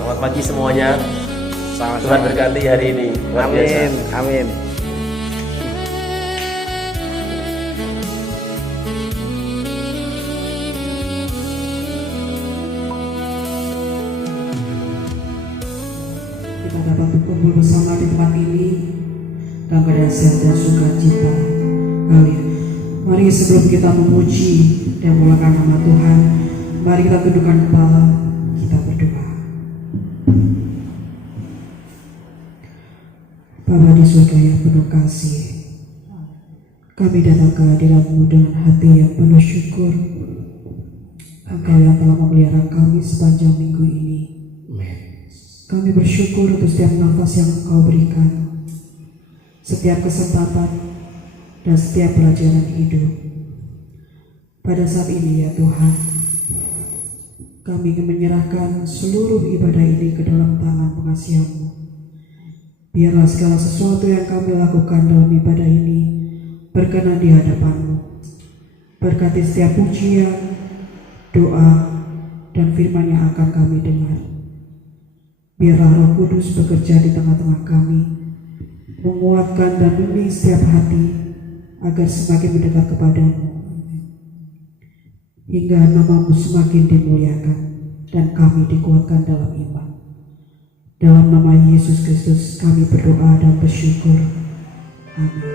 Selamat pagi semuanya. Sama-sama. Tuhan berkati hari ini. Luar biasa. Amin, amin. Kita dapat berkumpul bersama di tempat ini dalam keadaan sehat dan sukacita. Haleluya. Mari sebelum kita memuji dan memuliakan nama Tuhan, mari kita tundukkan kepala, kita berdoa. Bapa di surga yang penuh kasih, kami datang ke hadirat-Mu dengan hati yang penuh syukur. Engkau yang telah memelihara kami sepanjang minggu ini. Kami bersyukur untuk setiap nafas yang Engkau berikan, setiap kesempatan, dan setiap pelajaran hidup. Pada saat ini ya Tuhan, kami ingin menyerahkan seluruh ibadah ini ke dalam tangan pengasihan-Mu. Biarlah segala sesuatu yang kami lakukan dalam ibadah ini berkenan di hadapan-Mu. Berkati setiap pujian, doa, dan firman yang akan kami dengar. Biarlah Roh Kudus bekerja di tengah-tengah kami, menguatkan dan membimbing setiap hati agar semakin mendekat kepadamu, hingga nama-Mu semakin dimuliakan dan kami dikuatkan dalam iman. Dalam nama Yesus Kristus kami berdoa dan bersyukur. Amin.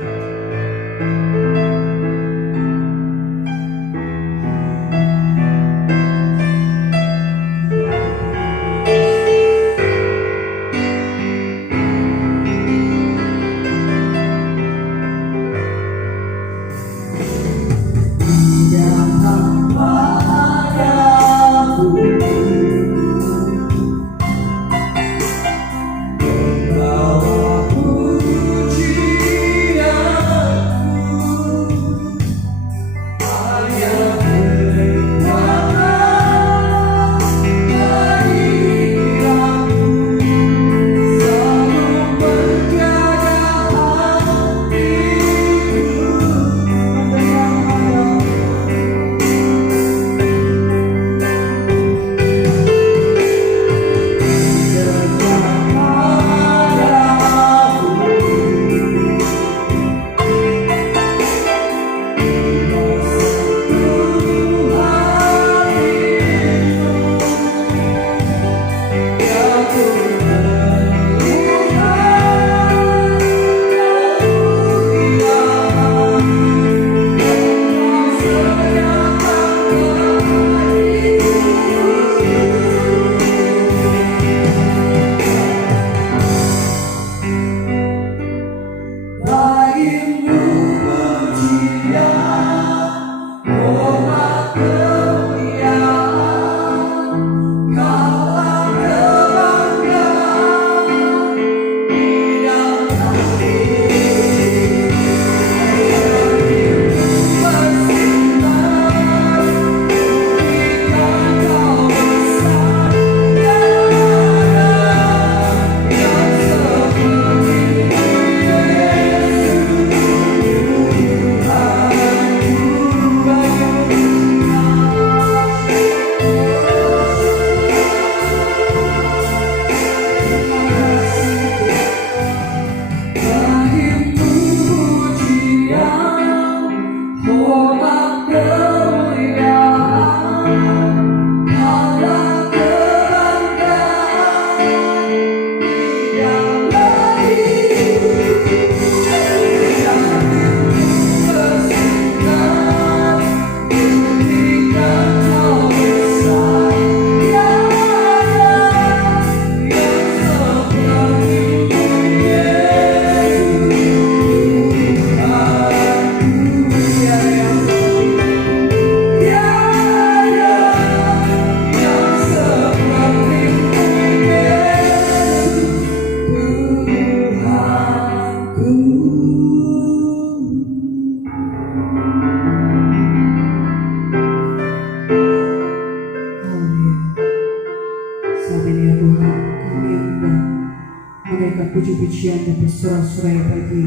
Puji-pujian dan bersorak-sorai bagi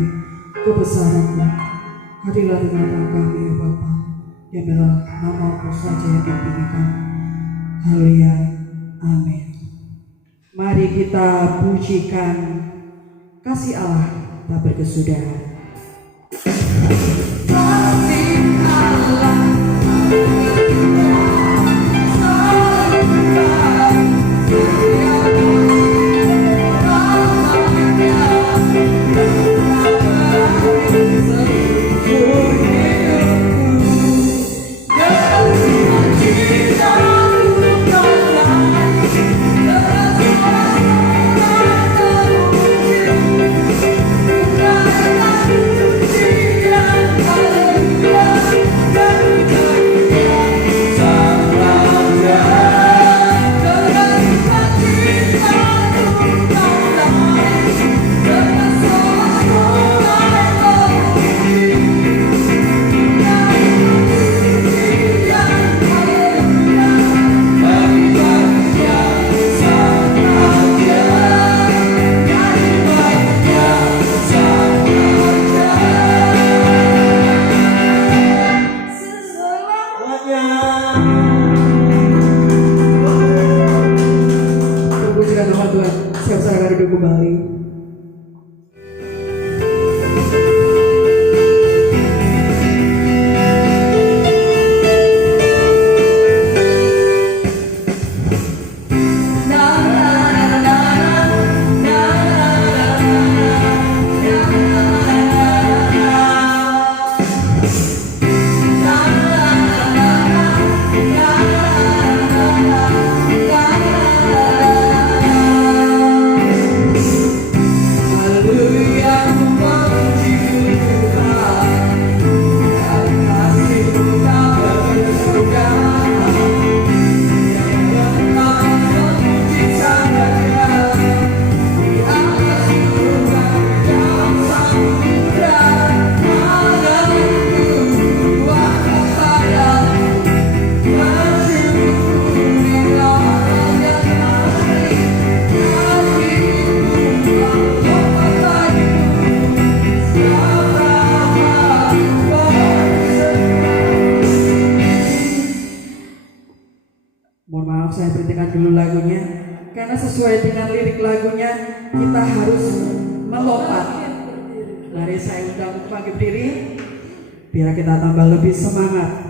kebesaran-Mu. Hadilah di tengah kami ya Bapa, yang biarlah nama-Mu saja yang ditinggikan. Haleluya, amin. kita pujikan kasih Allah tak berkesudahan. Terpujikan nama Tuhan. Siap saya duduk kembali. Mohon maaf saya berhentikan dulu lagunya karena sesuai dengan lirik lagunya kita harus melompat. Mari saya undang untuk bangkit berdiri biar kita tambah lebih semangat.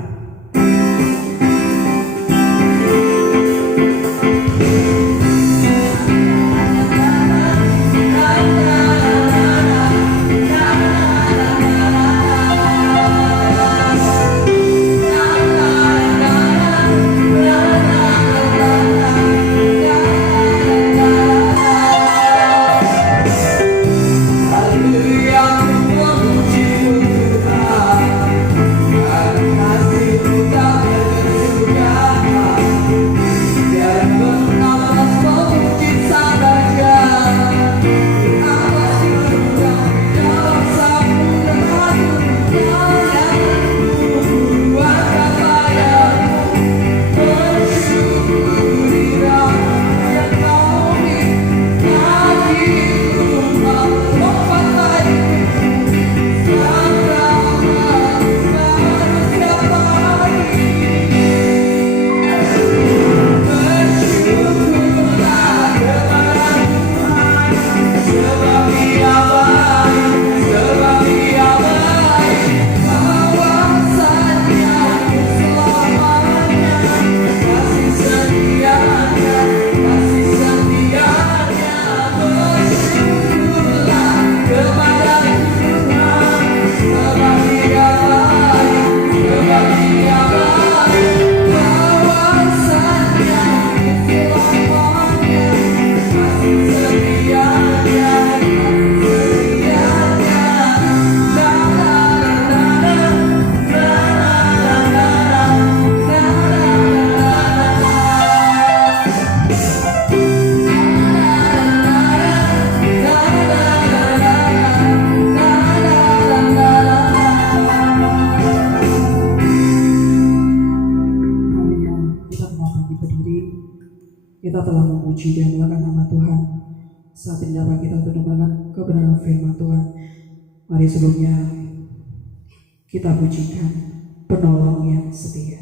Kita telah memuji dan melakukan nama Tuhan. Saat ini dapat kita untuk mendengarkan kebenaran firman Tuhan. Mari sebelumnya kita pujikan penolong yang setia.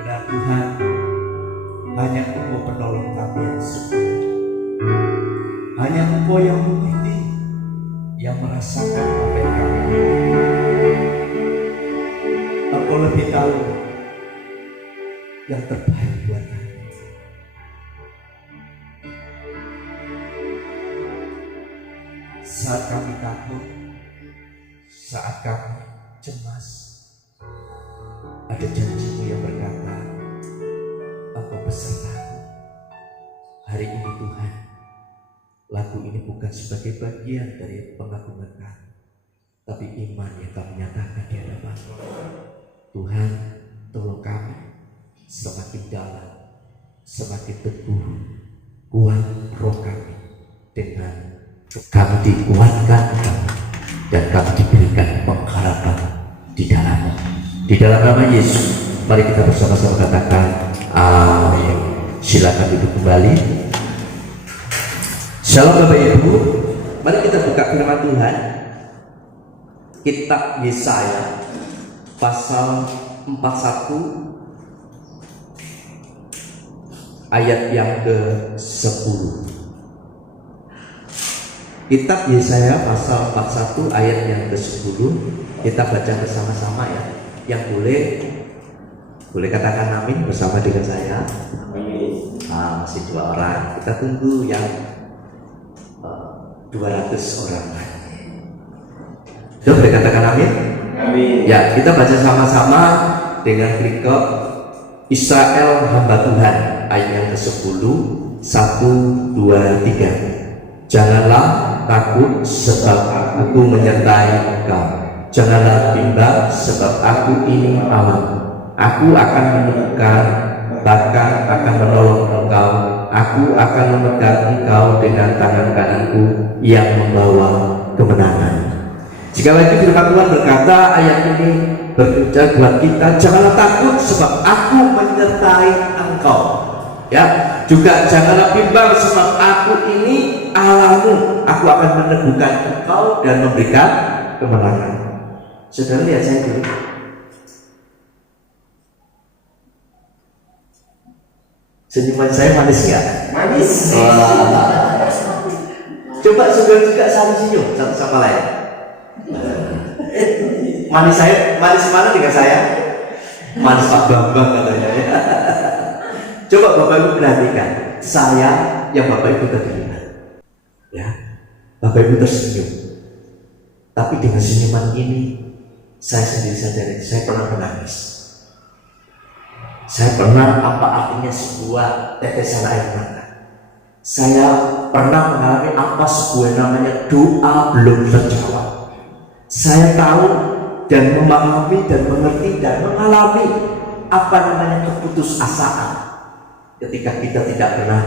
Benar Tuhan, hanya Engkau penolong kami yang sempurna. Hanya Engkau yang mengerti, yang merasakan apa yang kami alami. Engkau lebih tahu yang terbaik buat kami. Saat kami takut, saat kami cemas, ada janji-Mu yang berkata, Engkau besertaku. Hari ini Tuhan, lagu ini bukan sebagai bagian dari pengagungan kami, tapi iman yang kami nyatakan di hadapan Tuhan. Tolong kami semakin dalam, semakin teguh, kuat roh kami, dengan kami dikuatkan dan kami diberikan pengharapan di dalam-Mu. Di dalam nama Yesus, mari kita bersama-sama katakan amin. Silakan duduk kembali. Shalom Bapak Ibu, mari kita buka firman Tuhan. Kitab Yesaya pasal 41 ayat yang ke-10. Kitab Yesaya pasal 41 ayat yang ke-10. Kita baca bersama-sama ya. Yang boleh katakan amin bersama dengan saya. Amin. Masih 2 orang. Kita tunggu yang 200 orang lagi. Sudah boleh katakan amin? Amin. Ya, kita baca sama-sama dengan perikop Israel hamba Tuhan ayat yang ke-10. 1, 2, 3. Janganlah takut sebab aku menyertai engkau. Janganlah bimbang sebab aku ini Allah. Aku akan menemukan, bahkan akan menolong engkau. Aku akan memegang engkau dengan tangan kananku yang membawa kemenangan. Jika lagi firman Tuhan berkata, ayat ini berbicara buat kita, janganlah takut sebab aku menyertai engkau. Ya, juga janganlah bimbang sebab aku ini Allahmu. Aku akan meneguhkan engkau dan memberikan kemenangan. Saudara lihat saya dulu. Senyuman saya manis ya? Manis. Coba saudara juga saling senyum satu sama lain. Manis mana dengan saya? Manis Pak Bambang katanya ya. Coba Bapak Ibu perhatikan, saya yang Bapak Ibu tadi lihat, ya, Bapak Ibu tersenyum. Tapi dengan senyuman ini, saya sendiri sadari, saya pernah menangis. Saya pernah apa artinya sebuah tetesan air mata. Saya pernah mengalami apa sebuah namanya doa belum terjawab. Saya tahu dan memahami dan mengerti dan mengalami apa namanya keputusasaan. Ketika kita tidak pernah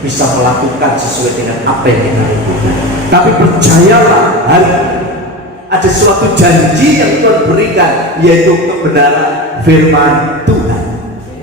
bisa melakukan sesuai dengan apa yang kita lakukan. Tapi percayalah, hari ini ada suatu janji yang Tuhan berikan, yaitu kebenaran firman Tuhan.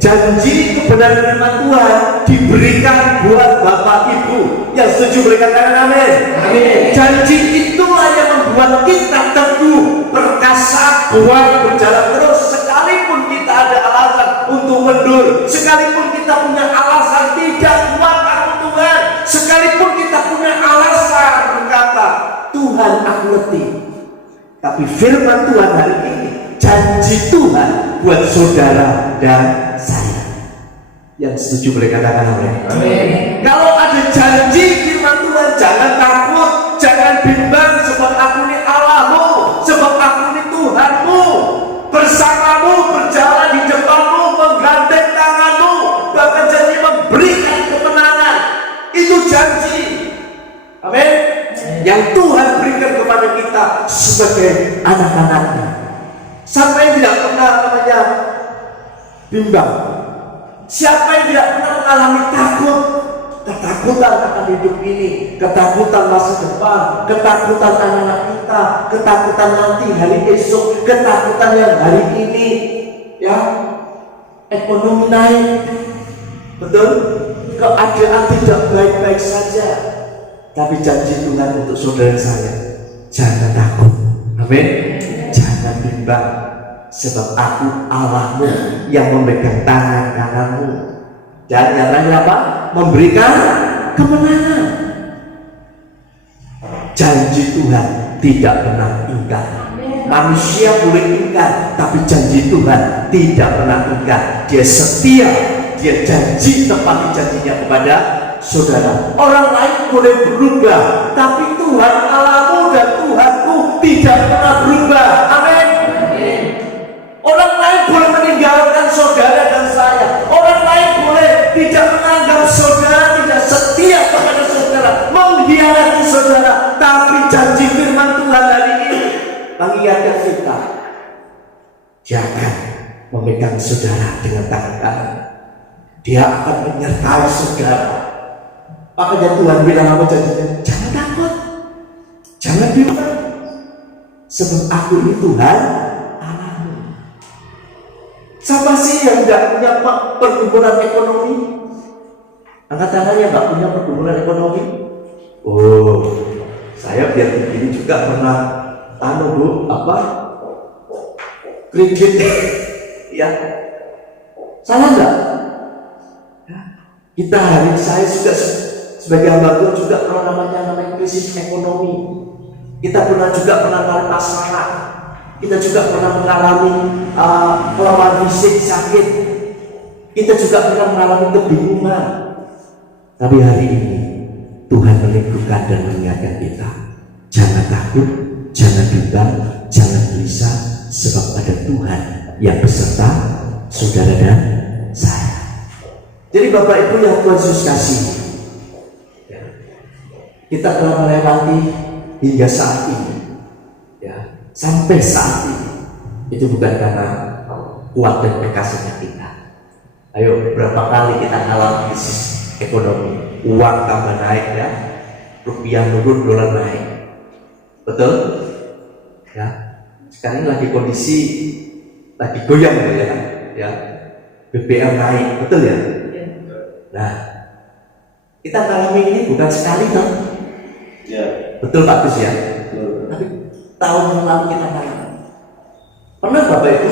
Janji kebenaran firman Tuhan diberikan buat Bapak Ibu yang setuju, berikan tangan amin. Amin. Janji itulah yang membuat kita teguh, perkasa, kuat, berjalan terus. Sekalipun kita ada alasan untuk mundur, sekalipun kita punya alasan tidak kuat takut Tuhan, sekalipun kita punya alasan berkata Tuhan aku letih, tapi firman Tuhan hari ini, janji Tuhan buat saudara dan saya. Yang setuju boleh katakan amin. Kalau ada janji firman Tuhan, jangan takut, jangan bimbang sebab aku ini Allahmu, sebab aku ini Tuhanmu, bersamamu, berjalan di depanmu, menggandeng tanganmu, bahkan janji memberikan kemenangan. Itu janji, amin, yang Tuhan berikan kepada kita sebagai anak-anaknya. Siapa yang tidak pernah namanya bimbang? Siapa yang tidak pernah mengalami takut? Ketakutan akan hidup ini, ketakutan masa depan, ketakutan anak-anak kita, ketakutan nanti hari esok, ketakutan yang hari ini, ya, ekonomi naik, betul, keadaan tidak baik-baik saja. Tapi janji Tuhan untuk saudara saya, jangan takut, amin, jangan bimbang. sebab aku Allahmu yang memegang tangan kananmu dan yang terakhir apa? Memberikan kemenangan. Janji Tuhan tidak pernah ingkar. Manusia boleh ingkar, tapi janji Tuhan tidak pernah ingkar. Dia setia, dia janji tepati janjinya kepada saudara. Orang lain boleh berubah, tapi Tuhan Allahmu dan Tuhanku tidak pernah berubah. Amin. Orang lain boleh meninggalkan saudara dan saya. Orang lain boleh tidak menganggap saudara tidak setia kepada saudara, mengkhianati saudara, tapi janji firman Tuhan hari ini mengingatkan kita, dia akan memegang saudara dengan tangan kanan. Dia akan menyertai saudara. Makanya Tuhan bilang apa janjinya? Jangan takut, jangan bimbang, sebab aku ini Tuhan Allahmu. Siapa sih yang tidak punya pergumulan ekonomi? Angkat tangannya, nggak punya pergumulan ekonomi. Oh, saya biar begini juga pernah Bu, kredit ya, salah enggak? Kita hari saya juga sebagai hamba Tuhan juga pernah namanya krisis ekonomi. Kita juga pernah mengalami masalah. Kita juga pernah mengalami kelemahan fisik, sakit. Kita juga pernah mengalami kebingungan. Tapi hari ini Tuhan meneguhkan dan mengingatkan kita, jangan takut, jangan bimbang, jangan gelisah, sebab ada Tuhan yang beserta saudara dan saya. Jadi Bapak Ibu yang Tuhan Yesus kasih, kita telah melewati hingga saat ini, ya, sampai saat ini. Itu bukan karena kuat dan berkasnya kita. Ayo, berapa kali kita alami krisis ekonomi, uang tambah naik ya, rupiah turun, dolar naik. Betul? Ya. Sekarang lagi kondisi lagi goyang ya. BBM naik, betul ya? Nah, kita mengalami ini bukan sekali toh. Ya. Betul Pak Gus ya? Betul. Tapi tahun yang lalu kita mengalami. Pernah Bapak Ibu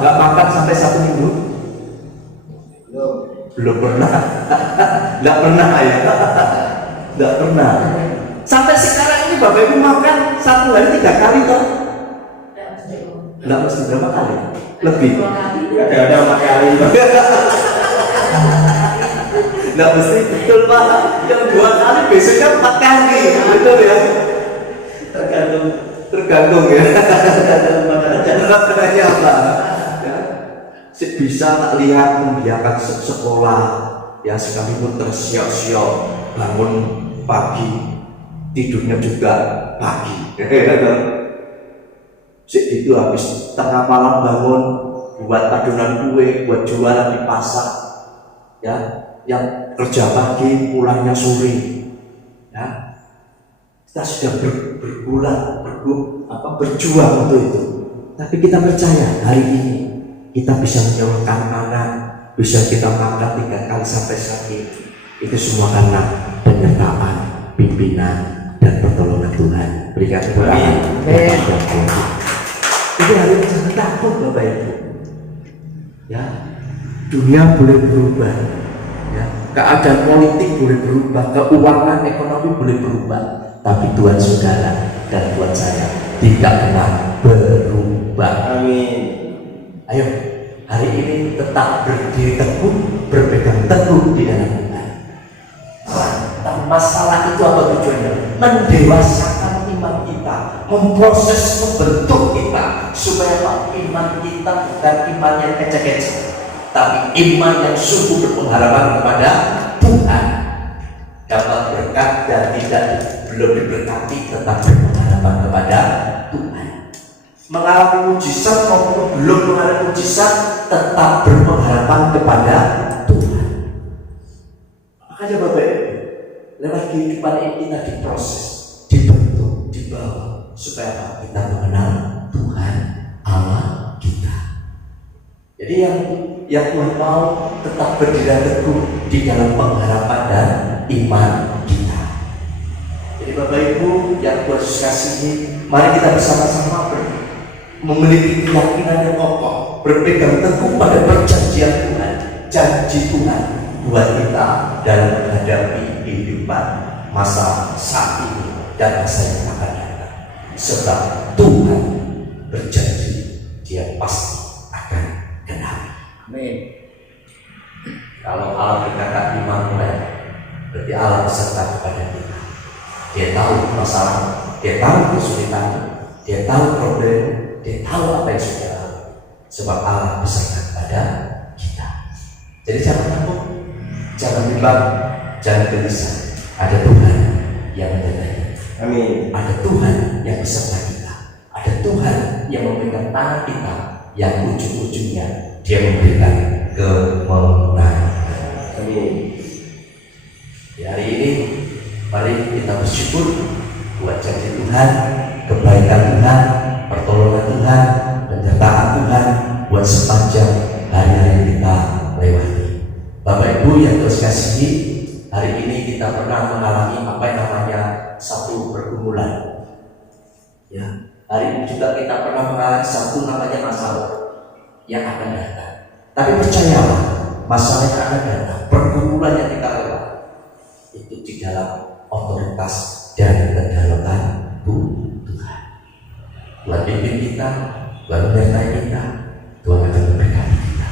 nggak makan sampai 1 minggu? Belum pernah. Nggak pernah ya? Nggak pernah. Sampai sekarang ini Bapak Ibu makan 1 hari 3 kali toh? Nggak mesti berapa kali? Lebih. Ada 4 kali. Nggak mesti, betul Pak. Yang 2 kali besoknya 4 kali, betul ya? Tergantung ya. Makanannya apa? Ya. Bisa tak lihat membiarkan sekolah, ya sekalipun tersiok-siok, bangun pagi, tidurnya juga pagi. Itu habis tengah malam bangun buat adonan kue, buat jualan di pasar, ya, yang kerja pagi pulangnya sore, ya. Kita sudah berjuang untuk itu. Tapi kita percaya hari ini kita bisa menyalurkan anak, bisa kita makan 3 kali sampai sakit. Itu semua karena penyertaan, pimpinan, dan pertolongan Tuhan. Berikan kepada Jadi hari ini jangan takut Bapak Ibu. Ya, dunia boleh berubah, ya, keadaan politik boleh berubah, keuangan ekonomi boleh berubah, tapi Tuhan saudara dan Tuhan saya tidak pernah berubah. Amin. Ayo, hari ini tetap berdiri teguh, berpegang teguh di dalam Tuhan. Tapi masalah itu apa tujuannya? Mendewasakan iman kita, memproses, membentuk kita, supaya iman kita bukan iman yang kecek-kecek, tapi iman yang sungguh berpengharapan kepada Tuhan, dapat berkat dan belum diberkati tetap berpengharapan kepada Tuhan. Mengalami mujizat maupun belum mengalami mujizat tetap berpengharapan kepada Tuhan. Makanya Bapak Ibu, lewat kehidupan ini kita diproses, dibentuk, dibawa supaya kita mengenal Tuhan Allah kita. Jadi yang Tuhan mau tetap berdiri teguh di dalam pengharapan dan iman kita. Jadi Bapak Ibu yang Tuhan kasihi, mari kita bersama-sama memiliki keyakinan yang kokoh, berpegang teguh pada perjanjian Tuhan, janji Tuhan buat kita dalam menghadapi kehidupan masa saat ini dan masa yang akan datang. Sebab Tuhan berjanji, Dia pasti akan genapi. Amin. Kalau Allah berkata Immanuel, berarti Allah beserta kepada kita. Dia tahu masalah, Dia tahu kesulitan, Dia tahu problem, Dia tahu apa yang sudah lalu. Sebab Allah beserta kepada kita. Jadi jangan takut, jangan bimbang, jangan gelisah. Ada Tuhan yang menyertai. Amin. Ada Tuhan yang beserta kita. Ada Tuhan yang memegang tangan kita, yang ujung-ujungnya Dia memberikan kemenangan. Amin. Di hari ini mari kita bersyukur buat janji Tuhan, kebaikan Tuhan, pertolongan Tuhan, penyertaan Tuhan buat sepanjang hari-hari kita lewati. Bapak Ibu yang terus kasihi, hari ini kita pernah mengalami apa yang namanya satu pergumulan. Ya, hari ini juga kita pernah mengalami satu namanya masalah yang akan datang. Tapi percayalah, masalah yang akan datang, pergumulan yang kita lewati itu di dalam otoritas dan kedaulatan Tuhan. Tuhan pimpin kita, Tuhan menyertai kita, Tuhan akan memberkati kita.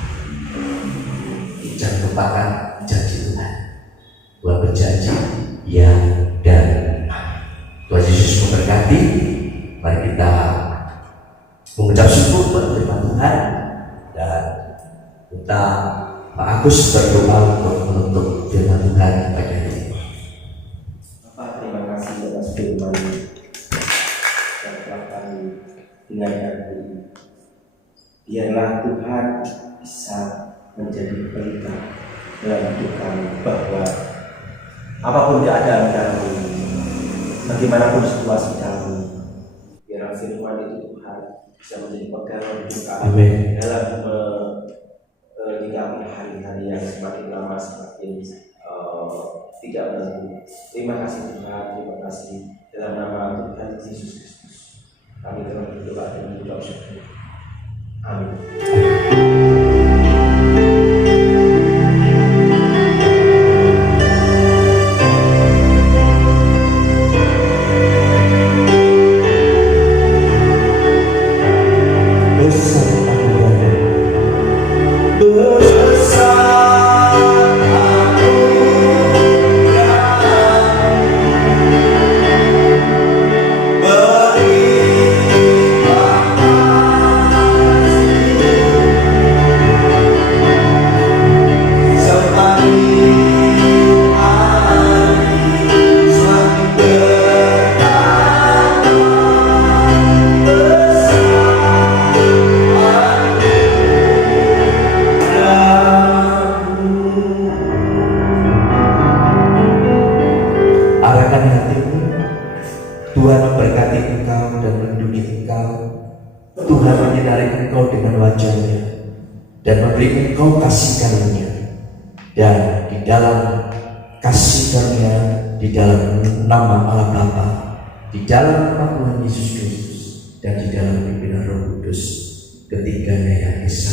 Jangan lupakan janji Tuhan. Tuhan berjanji ya dan amin. Tuhan Yesus memberkati. Mari kita mengucap syukur buat firman Tuhan dan kita Pak Agus berdoa untuk menutup firman Tuhan pada hari ini. Bapak, terima kasih atas firman yang telah kami dengarkan hari ini. Biarlah Tuhan bisa menjadi pelita dalam hidup kami, bahwa apapun keadaan kami, bagaimanapun situasi kami, biarlah firman itu Tuhan bisa menjadi pegangan hidup kami. Amin. Dalam menyikapi hari-hari yang semakin lama semakin tidak menentu. Terima kasih Tuhan, terima kasih dalam nama Tuhan Yesus Kristus. Kami telah berdoa dan mengucap syukur. Amin. Tuhan memberkati engkau dan melindungi engkau. Tuhan menyinari engkau dengan wajah-Nya dan memberi engkau kasih karunia. Dan di dalam kasih karunia, di dalam nama Allah Bapa, di dalam nama Tuhan Yesus Kristus, dan di dalam pimpinan Roh Kudus, ketiganya yang esa,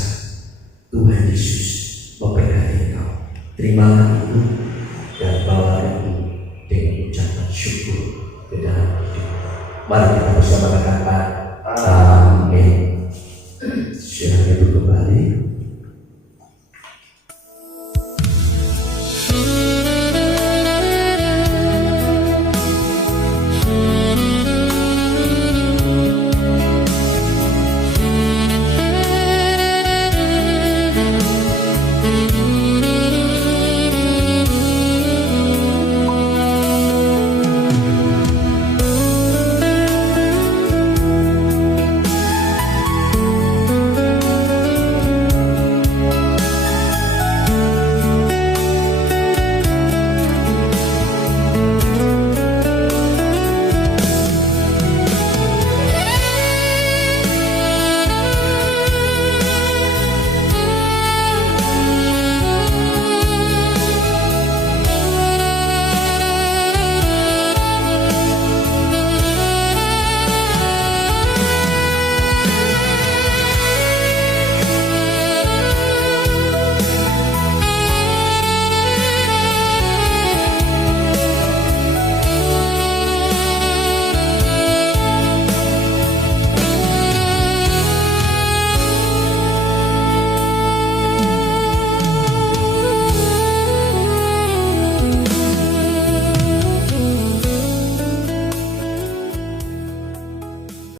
Tuhan Yesus memberkati engkau. Terimalah itu